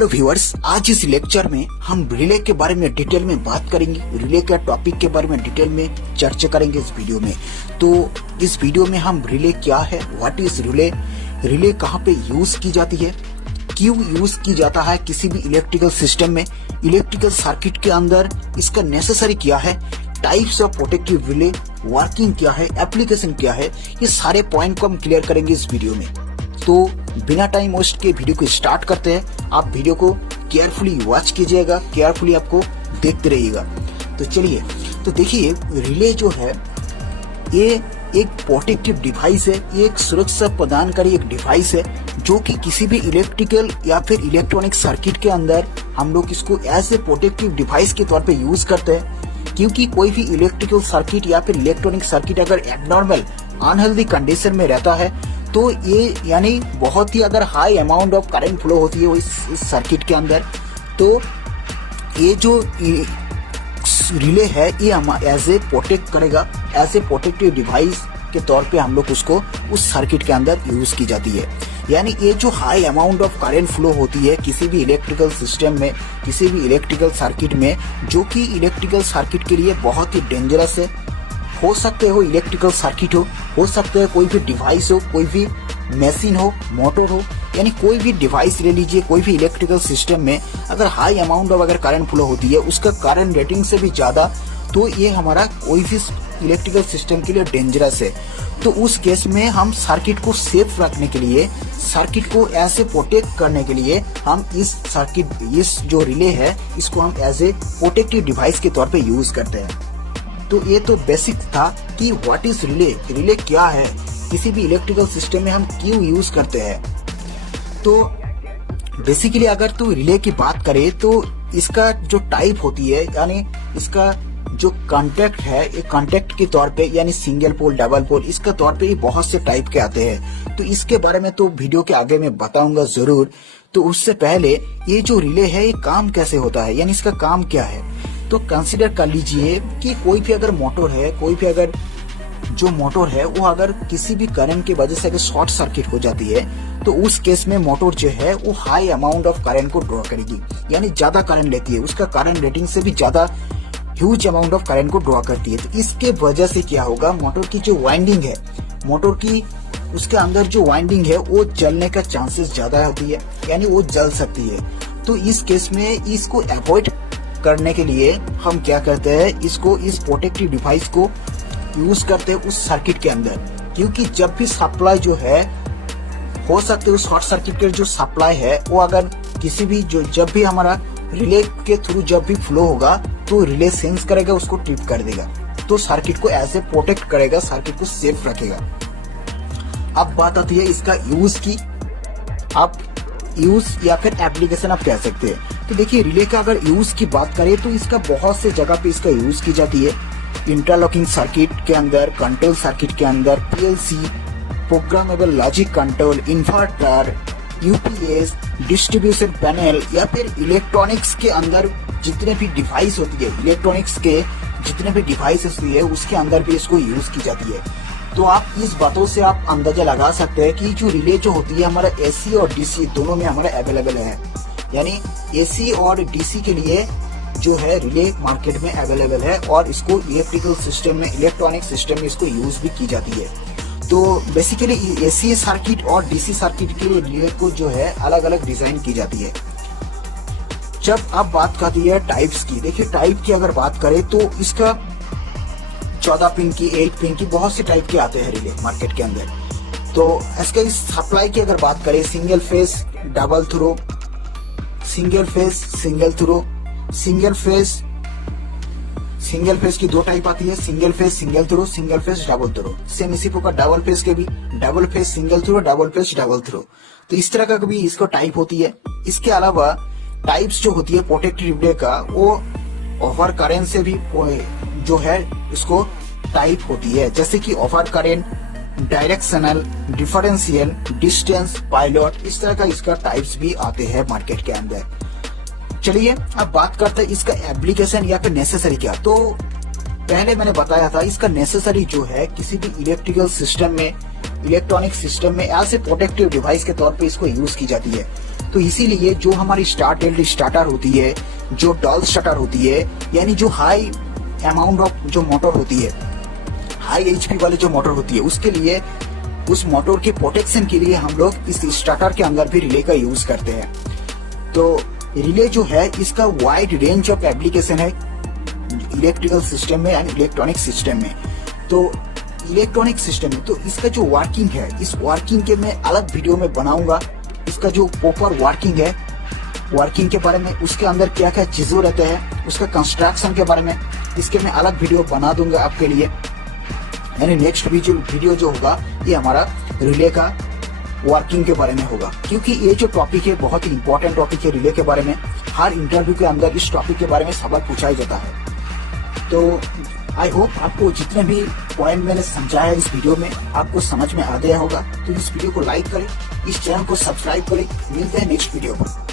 Hello viewers, आज इस lecture में हम रिले के बारे में डिटेल में बात करेंगे। रिले के टॉपिक के बारे में डिटेल में चर्चा करेंगे इस वीडियो में। तो इस वीडियो में हम रिले क्या है, व्हाट इज रिले, रिले कहाँ पे यूज की जाती है, क्यों यूज की जाता है किसी भी इलेक्ट्रिकल सिस्टम में, इलेक्ट्रिकल सर्किट के अंदर इसका नेसेसरी क्या है, types of protective relay, working क्या है, एप्लीकेशन क्या है, ये सारे पॉइंट को हम क्लियर करेंगे इस वीडियो में। तो बिना टाइम वेस्ट के वीडियो को स्टार्ट करते हैं। आप वीडियो को केयरफुली वॉच कीजिएगा, केयरफुली आपको देखते रहिएगा। तो चलिए, तो देखिए रिले जो है ये एक प्रोटेक्टिव डिवाइस है, ये एक सुरक्षा प्रदानकारी एक डिवाइस है जो कि किसी भी इलेक्ट्रिकल या फिर इलेक्ट्रॉनिक सर्किट के अंदर हम लोग इसको एज ए प्रोटेक्टिव डिवाइस के तौर पे यूज करते हैं। क्योंकि कोई भी इलेक्ट्रिकल सर्किट या फिर इलेक्ट्रॉनिक सर्किट अगर एबनॉर्मल अनहेल्दी कंडीशन में रहता है तो ये यानी बहुत ही अगर high amount of current flow होती है इस सर्किट के अंदर, तो ये जो रिले है ये हम एज ए प्रोटेक्ट करेगा, एज ए प्रोटेक्टिव डिवाइस के तौर पे हम लोग उसको उस सर्किट के अंदर यूज की जाती है। यानी ये जो high amount of current flow होती है किसी भी इलेक्ट्रिकल सिस्टम में, किसी भी इलेक्ट्रिकल सर्किट में, जो कि इलेक्ट्रिकल सर्किट के लिए बहुत ही डेंजरस है। हो सकते हो इलेक्ट्रिकल सर्किट हो सकते है कोई भी डिवाइस हो, कोई भी मशीन हो, मोटर हो, यानी कोई भी डिवाइस ले लीजिए, कोई भी इलेक्ट्रिकल सिस्टम में अगर हाई अमाउंट ऑफ अगर करंट फ्लो होती है उसका करंट रेटिंग से भी ज्यादा, तो ये हमारा कोई भी इलेक्ट्रिकल सिस्टम के लिए डेंजरस है। तो उस केस में हम सर्किट को सेफ रखने के लिए, सर्किट को ऐसे प्रोटेक्ट करने के लिए हम इस जो रिले है इसको हम एज ए प्रोटेक्टिव डिवाइस के तौर पे यूज करते हैं। तो ये तो बेसिक था कि व्हाट इज रिले, रिले क्या है, किसी भी इलेक्ट्रिकल सिस्टम में हम क्यों यूज करते हैं। तो बेसिकली अगर तो रिले की बात करें तो इसका जो टाइप होती है, यानी इसका जो कॉन्टेक्ट है, ये कॉन्टेक्ट के तौर पे यानी सिंगल पोल, डबल पोल, इसका तौर पे ये बहुत से टाइप के आते हैं। तो इसके बारे में तो वीडियो के आगे मैं बताऊंगा जरूर। तो उससे पहले ये जो रिले है ये काम कैसे होता है, यानी इसका काम क्या है। तो कंसीडर कर लीजिए कि कोई भी अगर मोटर है, कोई भी अगर जो मोटर है वो अगर किसी भी करंट की वजह से अगर शॉर्ट सर्किट हो जाती है तो उस केस में मोटर जो है वो हाई अमाउंट ऑफ करंट को ड्रॉ करेगी, यानी ज्यादा करंट लेती है, उसका करंट रेटिंग से भी ज्यादा ह्यूज अमाउंट ऑफ करंट को ड्रॉ करती है। तो इसके वजह से क्या होगा, मोटर की जो वाइंडिंग है, मोटर की उसके अंदर जो वाइंडिंग है वो जलने का चांसेस ज्यादा होती है, यानी वो जल सकती है। तो इस केस में इसको अवॉइड करने के लिए हम क्या करते हैं, इसको इस प्रोटेक्टिव डिवाइस को यूज करते हैं उस सर्किट के अंदर। क्योंकि जब भी सप्लाई जो है, हो सकते है उस शॉर्ट सर्किट के जो सप्लाई है वो अगर किसी भी जब भी हमारा रिले के थ्रू जब भी फ्लो होगा तो रिले सेंस करेगा, उसको ट्रिप कर देगा, तो सर्किट को ऐसे प्रोटेक्ट करेगा, सर्किट को सेफ रखेगा। अब बात आती है इसका यूज की, आप यूज या फिर एप्लीकेशन आप कह सकते हैं। तो देखिए रिले का अगर यूज की बात करें तो इसका बहुत से जगह पे इसका यूज की जाती है। इंटरलॉकिंग सर्किट के अंदर, कंट्रोल सर्किट के अंदर, PLC, programmable logic control, inverter, UPS, distribution panel, या फिर इलेक्ट्रॉनिक्स के अंदर जितने भी डिवाइस होती है, इलेक्ट्रॉनिक्स के जितने भी डिवाइस होती है उसके अंदर भी इसको यूज की जाती है। तो आप इस बातों से आप अंदाजा लगा सकते हैं कि जो रिले जो होती है हमारा एसी और डीसी दोनों में हमारा अवेलेबल है। यानी एसी और डीसी के लिए जो है रिले मार्केट में अवेलेबल है और इसको इलेक्ट्रिकल सिस्टम में, इलेक्ट्रॉनिक सिस्टम में इसको यूज भी की जाती है। तो बेसिकली एसी सर्किट और डीसी सर्किट के लिए रिले को जो है अलग अलग डिजाइन की जाती है। जब अब बात करती है टाइप्स की, देखिए टाइप की अगर बात करें तो इसका 14 पिन की, 8 पिन की, बहुत से टाइप के आते हैं रिले मार्केट के अंदर। तो इसका इस सप्लाई की अगर बात करें, single phase, double throw, single phase, single throw, single phase की दो टाइप आती है, single phase, single throw, single phase, double throw. Same इसी प्रकार डबल फेस के भी, double phase, single throw, double phase, double throw. तो इस तरह का भी इसको टाइप होती है। इसके अलावा टाइप्स जो होती है प्रोटेक्टिव रिले का, वो ओवर करंट से भी जो है इसको टाइप होती है, जैसे कि over current, directional, differential, distance, pilot, इस तरह का इसका टाइप्स भी आते हैं मार्केट के अंदर। चलिए अब बात करते हैं इसका एप्लीकेशन या फिर नेसेसरी क्या। तो पहले मैंने बताया था इसका नेसेसरी जो है किसी भी इलेक्ट्रिकल सिस्टम में इलेक्ट्रॉनिक सिस्टम में एज ए प्रोटेक्टिव डिवाइस के तौर पे इसको यूज की जाती है। तो इसीलिए जो हमारी स्टार्टर होती है, जो डॉल स्टार्टर होती है, यानी जो हाई अमाउंट ऑफ जो मोटर होती है, हाई एचपी वाली जो मोटर होती है, उसके लिए उस मोटर के प्रोटेक्शन के लिए हम लोग इस स्टार्टर के अंदर भी रिले का यूज करते हैं। तो रिले जो है इसका वाइड रेंज ऑफ एप्लीकेशन है इलेक्ट्रिकल सिस्टम में यानी इलेक्ट्रॉनिक सिस्टम में। तो इलेक्ट्रॉनिक सिस्टम में तो इसका जो वर्किंग है, इस वर्किंग के मैं अलग वीडियो में बनाऊंगा। इसका जो प्रॉपर वर्किंग है, वर्किंग के बारे में, उसके अंदर क्या क्या चीजें रहते हैं, उसका कंस्ट्रक्शन के बारे में, इसके मैं अलग वीडियो बना दूंगा आपके लिए। यानी नेक्स्ट वीडियो जो होगा ये हमारा रिले का वर्किंग के बारे में होगा, क्योंकि ये जो टॉपिक है बहुत ही इंपॉर्टेंट टॉपिक है रिले के बारे में। हर इंटरव्यू के अंदर इस टॉपिक के बारे में सवाल पूछा ही जाता है। तो आई होप आपको जितने भी पॉइंट मैंने समझाया इस वीडियो में आपको समझ में आ गया होगा। तो इस वीडियो को लाइक करें, इस चैनल को सब्सक्राइब करें। मिलते हैं नेक्स्ट वीडियो पर।